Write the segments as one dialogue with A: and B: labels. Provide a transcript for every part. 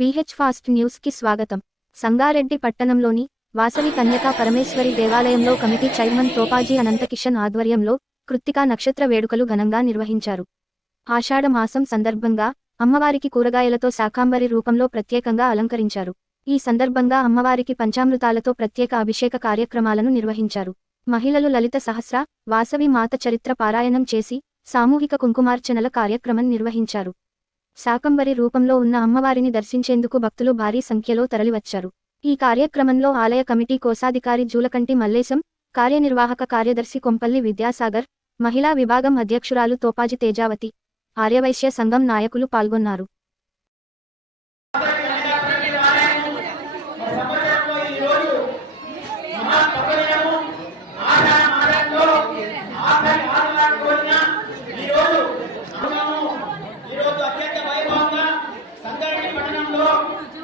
A: BH fast న్యూస్కి స్వాగతం. సంగారెడ్డి పట్టణంలోని వాసవి కన్యకా పరమేశ్వరి దేవాలయంలో కమిటీ చైర్మన్ తోపాజీ అనంతకిషన్ ఆధ్వర్యంలో కృత్తికా నక్షత్ర వేడుకలు ఘనంగా నిర్వహించారు. ఆషాఢ మాసం సందర్భంగా అమ్మవారికి కూరగాయలతో శాకాంబరి రూపంలో ప్రత్యేకంగా అలంకరించారు. ఈ సందర్భంగా అమ్మవారికి పంచామృతాలతో ప్రత్యేక అభిషేక కార్యక్రమాలను నిర్వహించారు. మహిళలు లలిత సహస్ర వాసవి మాత చరిత్ర పారాయణం చేసి సామూహిక కుంకుమార్చనల కార్యక్రమం నిర్వహించారు. శాకంబరి రూపంలో ఉన్న అమ్మవారిని దర్శించేందుకు భక్తులు భారీ సంఖ్యలో తరలివచ్చారు. ఈ కార్యక్రమంలో ఆలయ కమిటీ కోశాధికారి జూలకంటి మల్లేశం కార్యనిర్వాహక కార్యదర్శి కొంపల్లి విద్యాసాగర్ మహిళా విభాగం అధ్యక్షురాలు తోపాజి తేజావతి ఆర్యవైశ్య సంఘం నాయకులు పాల్గొన్నారు
B: సంవత్సరంలో ఈ రోజు మహాపర్వదినము ఆషాఢ మాసంలో ఆఖరి ఆదివారం రోజున ఈ రోజు మనము ఈ రోజు అత్యంత వైభవంగా సంగారెడ్డి పట్టణంలో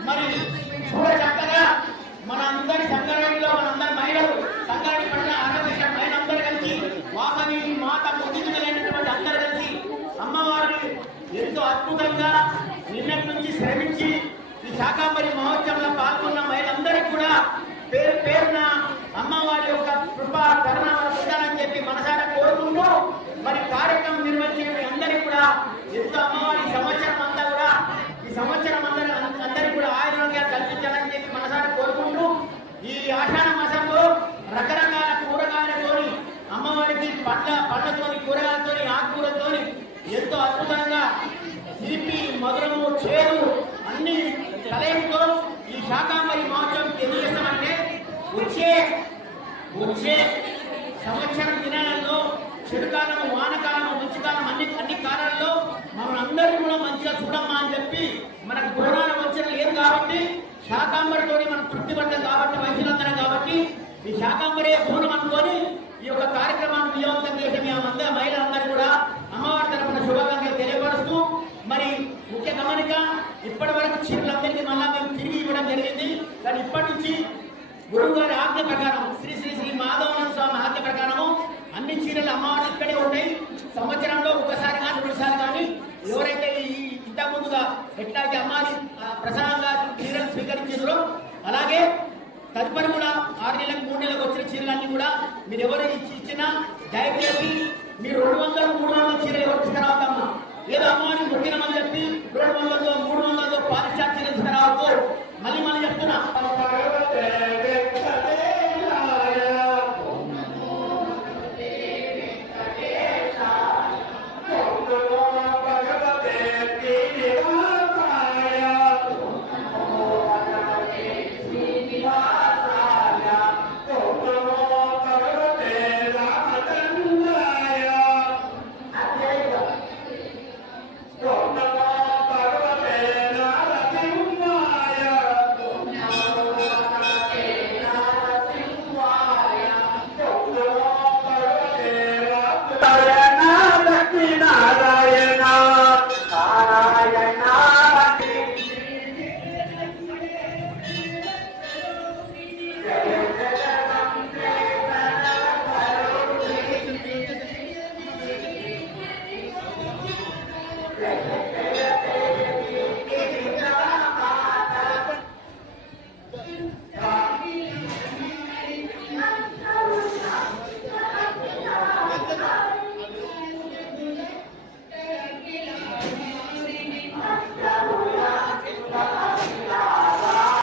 B: మరి చూడ చక్కగా మన అందరి సంగారెడ్డిలో మన అందరి మహిళలు సంగారెడ్డి పట్టణ ఆరోగ్య మహిళలందరూ కలిసి వాసవి మాత ముద్దించలేనటువంటి అందరూ కలిసి అమ్మవారిని ఎంతో అద్భుతంగా నిన్నటి నుంచి శ్రమించి ఈ శాకాంబరి మహోత్సవంలో పాల్గొన్న మహిళలందరికీ కూడా పేరు పేరున అమ్మవారి యొక్క కృప కరుణ ఉండాలని చెప్పి మనసారా కోరుకుంటూ మరి కార్యక్రమం నిర్వహించే మీ అందరికీ కూడా ఎంతో అమ్మవారి సంవత్సరం అంతా కూడా ఈ సంవత్సరం అందరూ అందరికీ కూడా ఆరోగ్యాలు కల్పించాలని చెప్పి మనసారా కోరుకుంటూ ఈ ఆషాఢ మాసంలో రకరకాల కూరగాయలతోని అమ్మవారికి పండ్ల పండ్లతోని కూరగాయలతోని ఆకుకూరలతోని ఎంతో అద్భుతంగా తీపి మధురము చేరు అన్ని కలయికతో ఈ శాకాంబరి మహోత్సవం ఎందుకు చేస్తామంటే వచ్చే వచ్చే సంవత్సరం దినాలలో చెడుకాలం వానకాలం మంచుకాలం అన్ని అన్ని కాలాల్లో మనం అందరూ కూడా మంచిగా చూడమ్మా అని చెప్పి మనకు బోనాల వచ్చడం లేదు కాబట్టి శాకాంబరితోనే మనం తృప్తి పడ్డాం కాబట్టి వయసులందరం కాబట్టి ఈ శాకాంబరే బోనం అనుకొని ఈ యొక్క కార్యక్రమాన్ని విజయవంతం చేసే జరిగింది కానీ ఇప్పటి నుంచి గురువు గారి ఆజ్ఞ ప్రకారం శ్రీ శ్రీ శ్రీ మాధవానంద స్వామి ఆజ్ఞ ప్రకారము అన్ని చీరలు అమ్మవారు ఇక్కడే ఉంటాయి. సంవత్సరంలో ఒకసారి కానీ రెండుసారి కానీ ఎవరైతే ఈ ఇంత ముందుగా ఎట్లయితే అమ్మారి ప్రసాదంగా చీరలు స్వీకరించారో అలాగే తదుపరి కూడా ఆరు నెలలకు మూడు నెలలకు వచ్చిన చీరలన్నీ కూడా మీరు ఎవరు ఇచ్చినా దయచేసి చెప్తున్నా Thank you.